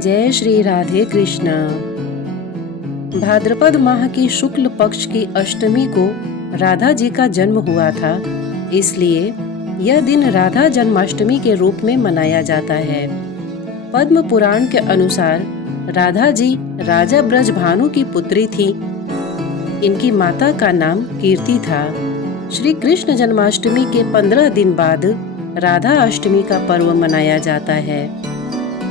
जय श्री राधे कृष्णा। भाद्रपद माह की शुक्ल पक्ष की अष्टमी को राधा जी का जन्म हुआ था, इसलिए यह दिन राधा जन्माष्टमी के रूप में मनाया जाता है। पद्म पुराण के अनुसार राधा जी राजा ब्रजभानु की पुत्री थी। इनकी माता का नाम कीर्ति था। श्री कृष्ण जन्माष्टमी के 15 दिन बाद राधा अष्टमी का पर्व मनाया जाता है।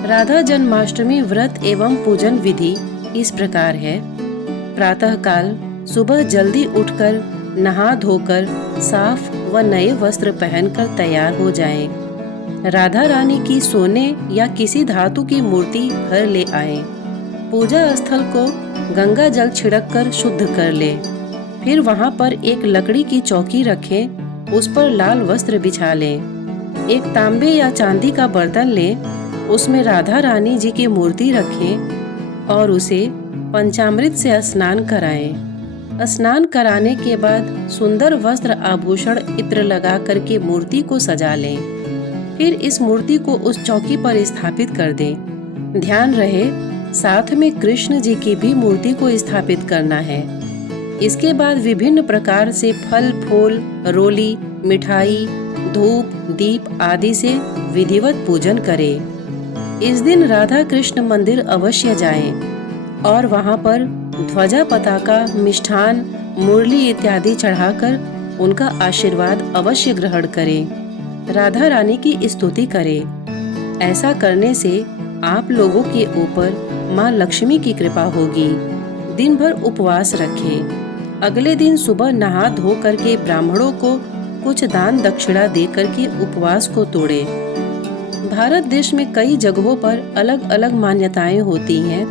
राधा जन्माष्टमी व्रत एवं पूजन विधि इस प्रकार है। प्रातःकाल सुबह जल्दी उठकर नहा धोकर साफ व नए वस्त्र पहनकर तैयार हो जाएं। राधा रानी की सोने या किसी धातु की मूर्ति घर ले आएं। पूजा स्थल को गंगा जल छिड़क कर शुद्ध कर ले। फिर वहां पर एक लकड़ी की चौकी रखें, उस पर लाल वस्त्र बिछा लें। एक तांबे या चांदी का बर्तन लें, उसमें राधा रानी जी की मूर्ति रखें और उसे पंचामृत से स्नान कराएं। स्नान कराने के बाद सुंदर वस्त्र आभूषण इत्र लगा करके मूर्ति को सजा लें। फिर इस मूर्ति को उस चौकी पर स्थापित कर दें। ध्यान रहे, साथ में कृष्ण जी की भी मूर्ति को स्थापित करना है। इसके बाद विभिन्न प्रकार से फल फूल, रोली, मिठाई, धूप, दीप आदि से विधिवत पूजन करें। इस दिन राधा कृष्ण मंदिर अवश्य जाएं और वहां पर ध्वजा, पताका, मिष्ठान, मुरली इत्यादि चढ़ाकर उनका आशीर्वाद अवश्य ग्रहण करें। राधा रानी की स्तुति करें। ऐसा करने से आप लोगों के ऊपर माँ लक्ष्मी की कृपा होगी। दिन भर उपवास रखें। अगले दिन सुबह नहा धो करके ब्राह्मणों को कुछ दान दक्षिणा दे करके उपवास को तोड़ें। भारत देश में कई जगहों पर अलग अलग मान्यताएं होती हैं,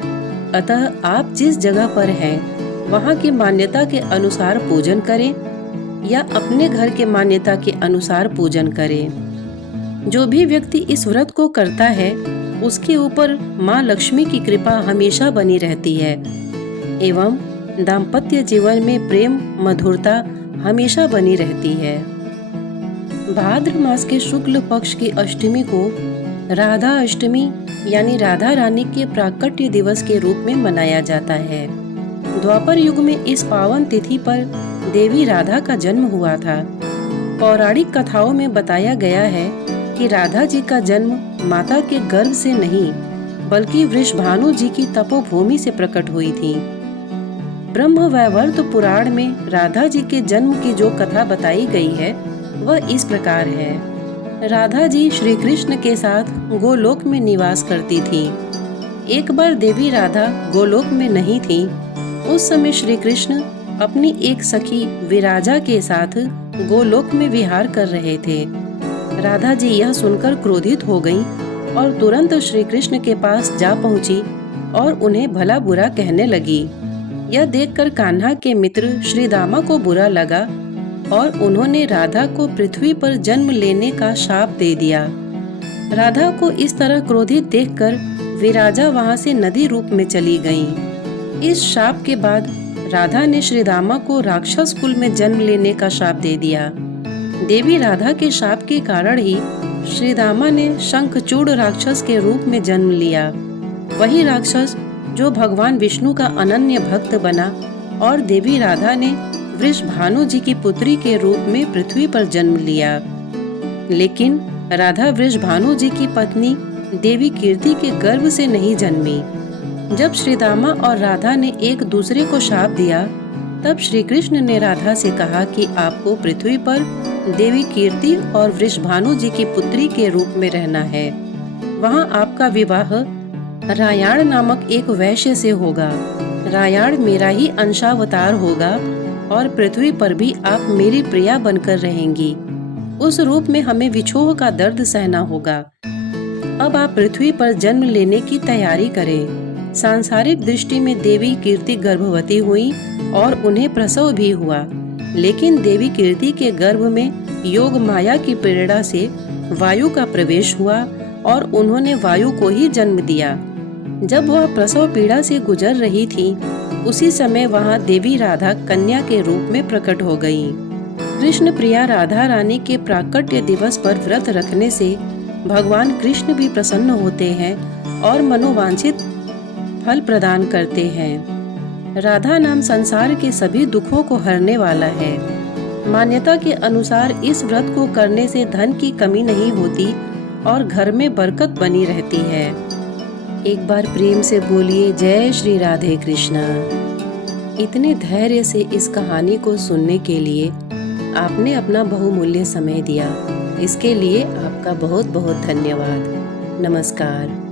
अतः आप जिस जगह पर हैं वहाँ की मान्यता के अनुसार पूजन करें या अपने घर के मान्यता के अनुसार पूजन करें। जो भी व्यक्ति इस व्रत को करता है उसके ऊपर माँ लक्ष्मी की कृपा हमेशा बनी रहती है एवं दाम्पत्य जीवन में प्रेम मधुरता हमेशा बनी रहती है। भाद्र मास के शुक्ल पक्ष की अष्टमी को राधा अष्टमी यानी राधा रानी के प्राकट्य दिवस के रूप में मनाया जाता है। द्वापर युग में इस पावन तिथि पर देवी राधा का जन्म हुआ था। पौराणिक कथाओं में बताया गया है कि राधा जी का जन्म माता के गर्भ से नहीं बल्कि वृषभानु जी की तपोभूमि से प्रकट हुई थी। ब्रह्म वैवर्त पुराण में राधा जी के जन्म की जो कथा बताई गई है वह इस प्रकार है। राधा जी श्री कृष्ण के साथ गोलोक में निवास करती थी। एक बार देवी राधा गोलोक में नहीं थी। उस समय श्री कृष्ण अपनी एक सखी विराजा के साथ गोलोक में विहार कर रहे थे। राधा जी यह सुनकर क्रोधित हो गईं और तुरंत श्री कृष्ण के पास जा पहुंची और उन्हें भला बुरा कहने लगी। यह देखकर कान्हा के मित्र श्री दामा को बुरा लगा और उन्होंने राधा को पृथ्वी पर जन्म लेने का शाप दे दिया। राधा को इस तरह क्रोधित देखकर विराजा वहां से नदी रूप में चली गईं। इस शाप के बाद राधा ने श्री दामा को राक्षस कुल में जन्म लेने का शाप दे दिया। देवी राधा के शाप के कारण ही श्री दामा ने शंखचूड़ राक्षस के रूप में जन्म लिया। वही राक्षस जो भगवान विष्णु का अनन्य भक्त बना और देवी राधा ने वृषभानु जी की पुत्री के रूप में पृथ्वी पर जन्म लिया। लेकिन राधा वृषभानु जी की पत्नी देवी कीर्ति के गर्भ से नहीं जन्मी। जब श्री दामा और राधा ने एक दूसरे को शाप दिया तब श्री कृष्ण ने राधा से कहा कि आपको पृथ्वी पर देवी कीर्ति और वृषभानु जी की पुत्री के रूप में रहना है। वहां आपका विवाह रायाण नामक एक वैश्य से होगा। रायाण मेरा ही अंशावतार होगा और पृथ्वी पर भी आप मेरी प्रिया बनकर रहेंगी। उस रूप में हमें विछोह का दर्द सहना होगा। अब आप पृथ्वी पर जन्म लेने की तैयारी करें। सांसारिक दृष्टि में देवी कीर्ति गर्भवती हुई और उन्हें प्रसव भी हुआ, लेकिन देवी कीर्ति के गर्भ में योग माया की प्रेरणा से वायु का प्रवेश हुआ और उन्होंने वायु को ही जन्म दिया। जब वह प्रसव पीड़ा से गुजर रही थी उसी समय वहां देवी राधा कन्या के रूप में प्रकट हो गईं। कृष्ण प्रिया राधा रानी के प्राकट्य दिवस पर व्रत रखने से भगवान कृष्ण भी प्रसन्न होते हैं और मनोवांछित फल प्रदान करते हैं। राधा नाम संसार के सभी दुखों को हरने वाला है। मान्यता के अनुसार इस व्रत को करने से धन की कमी नहीं होती और घर में बरकत बनी रहती है। एक बार प्रेम से बोलिए जय श्री राधे कृष्णा। इतने धैर्य से इस कहानी को सुनने के लिए आपने अपना बहुमूल्य समय दिया। इसके लिए आपका बहुत बहुत धन्यवाद। नमस्कार।